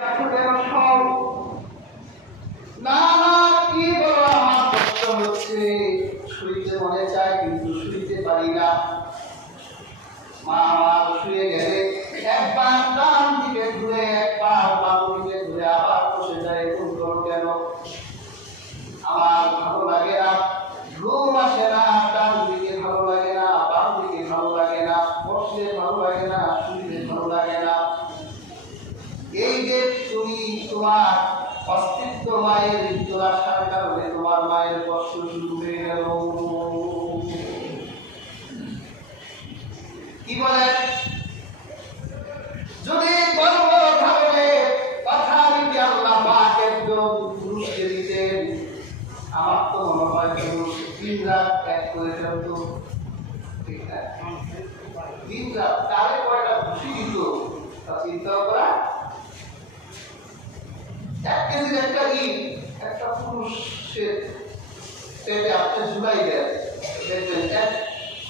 না না কি বলো, আমার কষ্ট হচ্ছে, শুইতে মনে চায় কিন্তু শুইতে পারি না। মা আমার শুয়ে গেলে একবার ডান দিকে ঘুরে একবার বাম দিকে ঘুরে আবার বসে যায়। এরকম করো কেন? আমার ভালো লাগে না, ঘুম আসে না, ডান দিকে ভালো লাগে না, বাম দিকে ভালো লাগে না, বসলে ভালো লাগে না, শুইলে ভালো লাগে না। এই যে তুমি তোমার অস্তিত্ব মায়ের মৃত্যুর আসার কারণে তোমার মায়ের কষ্ট শুরু হয়ে গেল। কি বলে? যদি বড় বড় ধরনের কথা যদি আল্লাহ পাক একজন পুরুষকে দিতেন, আমার তো মনে হয় পুরুষ 3 রাত ত্যাগ করে ফেলতো। ঠিক না? 3 রাত তারে কয়টা খুশি দিত তা চিন্তা করা। 1 কেজির একটা ইট একটা পুরুষের পেটে আপনি ঝুলাই দেন, দেখবেন 1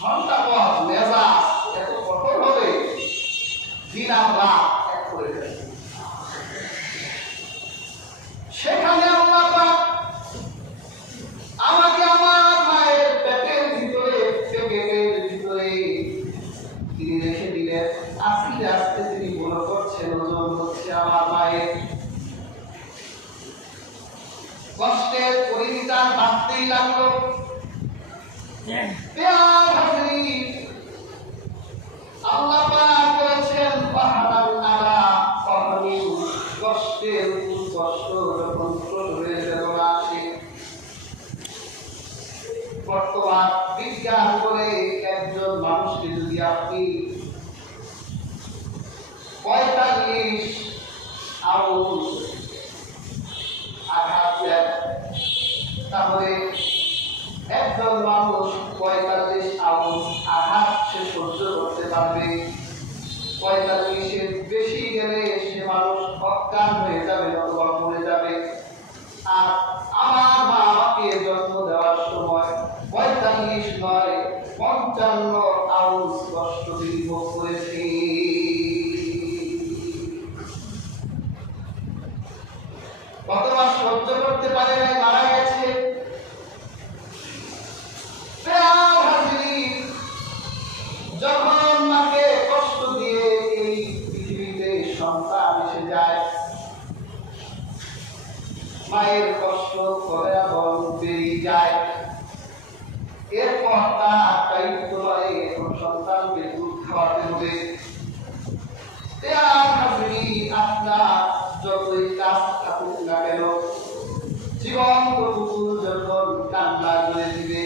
ঘন্টা পর মেজাজ এত কঠোর হবে, দিন আর রাত এক করে দেবে। সেখানে আল্লাহ পাক আমাকে আমার মায়ের পেটের ভিতরে তিনি রেখে দিলেন। আস্তে আস্তে তিনি মনে করছেন ওজন হচ্ছে আমার মায়ের। কষ্টের পরিমিতার বাড়তেই লাগলো। আল্লাহ পাক বলেছেন পাহাড়াল আলা পাহাড়ি, কষ্টের কষ্ট যখন প্রসবের বেদনা আসে। বর্তমান বিজ্ঞান বলে একজন মানুষকে যদি আপনি 45 আউন্স আঘাত দেন, তাহলে একজন মানুষ 45 আউন্স আঘাত সে সহ্য করতে পারবে। 45-এর বেশি গেলে সে মানুষ অজ্ঞান হয়ে যাবে অথবা মরে যাবে। আর আমার মা আমাকে জন্ম দেওয়ার সময় 45 নয় 55 আউন্স কষ্ট তিনি ভোগ করেছি। কত মাস সহ্য করতে পারে নাই, মারা গেছে। যখন মাকে কষ্ট দিয়ে এই পৃথিবীতে সন্তান এসে যায়, মায়ের কষ্ট করে আবার বেরিয়ে যায়। এরপর তার দায়িত্ব হয় এখন সন্তানকে দুধ খাওয়াতে হবে। আপনার যতই কাজ থাকুক না কেন, জীবন্ত কুকুর যখন কান্না করে দিবে,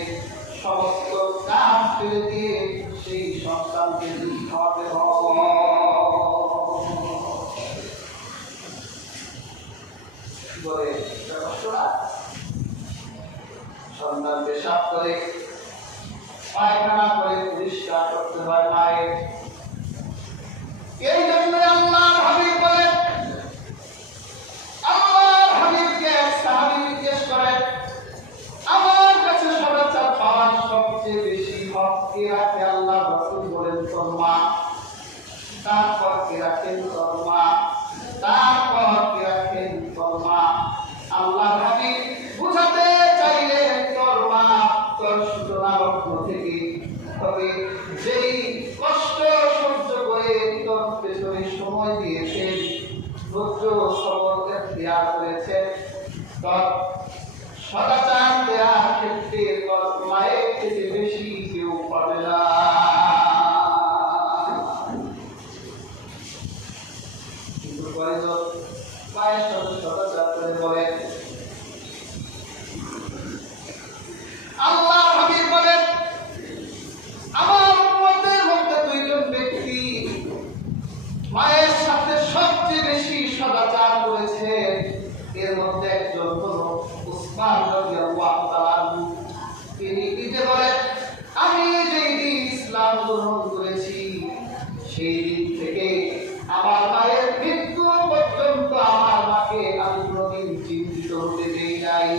সমস্ত কাজ ফেলে দিয়ে সেই সন্তানকে দুধ খাওয়াতে হবে। বলে সন্তান পেশাব করে পায়খানা করে পরিষ্কার করতে হয় মায়ের। এই জন্য আল্লাহর হাবিব বলেন, আল্লাহর হাবিবকে এক সাহাবী জিজ্ঞেস করেন, আমার কাছে সদাচার পাওয়ার সবচেয়ে বেশি হক কে রাখে? আল্লাহর রাসূল বলেন তোর মা। তারপর কে রাখেন? তোর মা। তারপর কে রাখেন? তোর মা। আল্লাহর হাবিব বুঝাতে চাইলেন তোর মা তোর সূচনারত্ন থেকে, তবে যেই কষ্ট সহ্য করে তোর পেছনে সময় দিয়েছেন, ধৈর্য সবর দেওয়া করেছেন, তোর সদাচার দেওয়ার ক্ষেত্রে তোর মায়ের থেকে বেশি কেউ পাবে না। কিন্তু কয়েকজন মায়ের সাথে সদাচার করে বলেন, আল্লাহর হাবিব বলেন, আমার উম্মতের মধ্যে 2 জন ব্যক্তি মায়ের সাথে সবচেয়ে বেশি সদাচার করেছে। এর মধ্যে একজন হলো উসমান রাদিয়াল্লাহু তাআলা। তিনি নিজে বলেন, আমি যেই দিন ইসলাম গ্রহণ করেছি সেই দিন থেকে আমার মায়ের মৃত্যু পর্যন্ত আমার মাকে আমি কোনোদিন চিন্তিত হতে দেই নাই।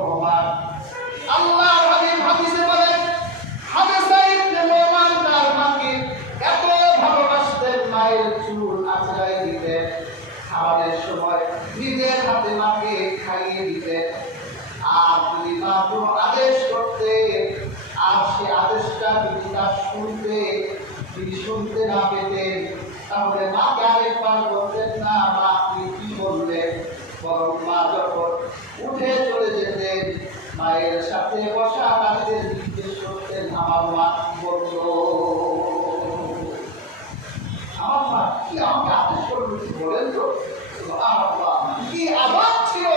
নোমান। আল্লাহর হাবিব হাদিসে বলেন, হাদিসা ইবনে নোমান তার মাকে এত ভালোবাসতেন, মায়ের চুল আঁচড়াই দিতেন, খাবারের সময় নিজের হাতে মাকে খাইয়ে দিতেন। আর যদি মা কোনো আদেশ করতে, আর সে আদেশটা যদি তার শুনতে না পেতেন, তাহলে মাকে আরেকবার বলতেন না, মা আপনি কি বললেন, বরং মা যখন উঠে চলে যেতেন, মায়ের সাথে বসা কাজদের জিজ্ঞেস করতেন, আমার মা কি বললো, আমার মা কি আমাকে আদেশ করলো, কি বলেন তো, আমার মা কি আবাদ ছিল।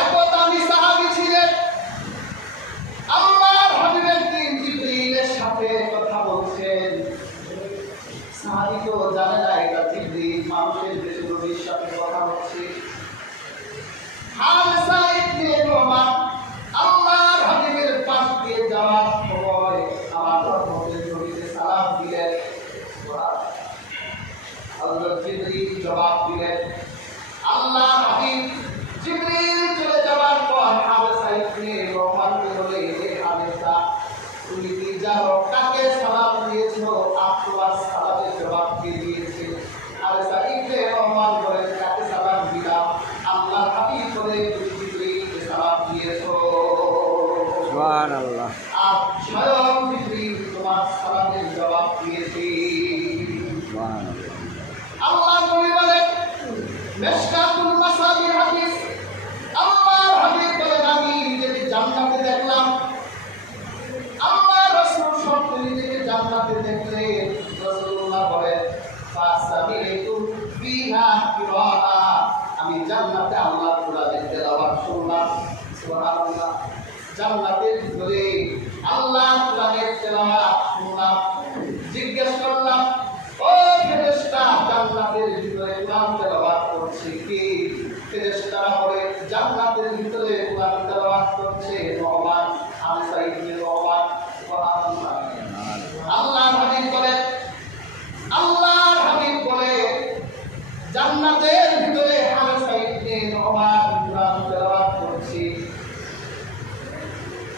এত দামি সাহাবী ছিলেন। আল্লাহর হাবিব একদিন জিবরিলের সাথে কথা বলছেন। সাহাবী তো জানে না এটা জিবরিল, মানুষের দেশে নবীর সাথে কথা হচ্ছে। হামজা ইবনে নোমান আল্লাহর হাবিবের পাশ দিয়ে যাওয়ার সময় আমার রহমতের নবীকে সালাম দিলেন। হযরত জিবরিল জবাব দিলেন। আল্লাহর হাবিব জিবরিল চলে যাওয়ার পর হামজা ইবনে নোমানকে বলে, হে হামজা, তুমি কি জানো কাকে সালাম দিয়েছো, আর তোমার সালামের জবাব কে দিয়েছে? হামজা ইবনে নোমান বলেন, কাকে সালাম দিলাম? আল্লাহর হাবিব বলে, তুমি জিবরিলকে সালাম দিয়েছো। সুবহানাল্লাহ। আর স্বয়ং জিবরিল তোমার সালামের জবাব দিয়েছে। সুবহানাল্লাহ। আল্লাহ নবী বলেন, মিশকাতুল মাসাবিহ হাদিস, আল্লাহর হাবিব বলেন, আমি নিজেকে জান্নাতে দেখলাম। আল্লাহর রাসূল স্বপ্নে নিজেকে জান্নাতে দেখলেন। রাসূলুল্লাহ বলেন, ফাসামিতু ফিহা কিরাআ, আমি জান্নাতে আল্লাহর কোরআনের তেলাওয়াত শুনলাম। সুবহানাল্লাহ। জান্নাতের ভিতরে আল্লাহর কোরআনের তেলাওয়াত শুনলাম। জিজ্ঞেস করলাম, ও ফেরেশতা, জান্নাতের ভিতরে কোরআন তেলাওয়াত করছে কি? ফেরেশতারা বলে, জান্নাতের ভিতরে কোরআন তেলাওয়াত করছে নোমান, হামজা ইবনে নোমান। সুবহানাল্লাহ। আল্লাহর হাবিব বলে, জান্নাতের ভিতরে হামজা ইবনে নোমান কোরআন তেলাওয়াত করছে।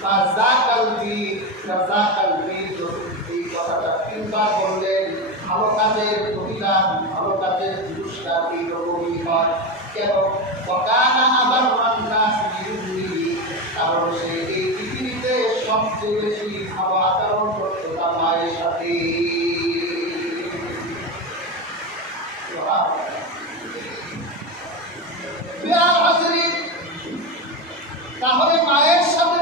ফাযাকালবি এই কথাটা তিনবার বললেন। ভালো কাজের প্রতিদান, ভালো কাজের পুরস্কার এইরকমই হয়। কেন? ওয়াকানা আবাররান নাস বিউমিহি, কারণ সে এই পৃথিবীতে সবচেয়ে বেশি ভালো আচরণ করতো তার মায়ের সাথে। তাহলে মায়ের সাথে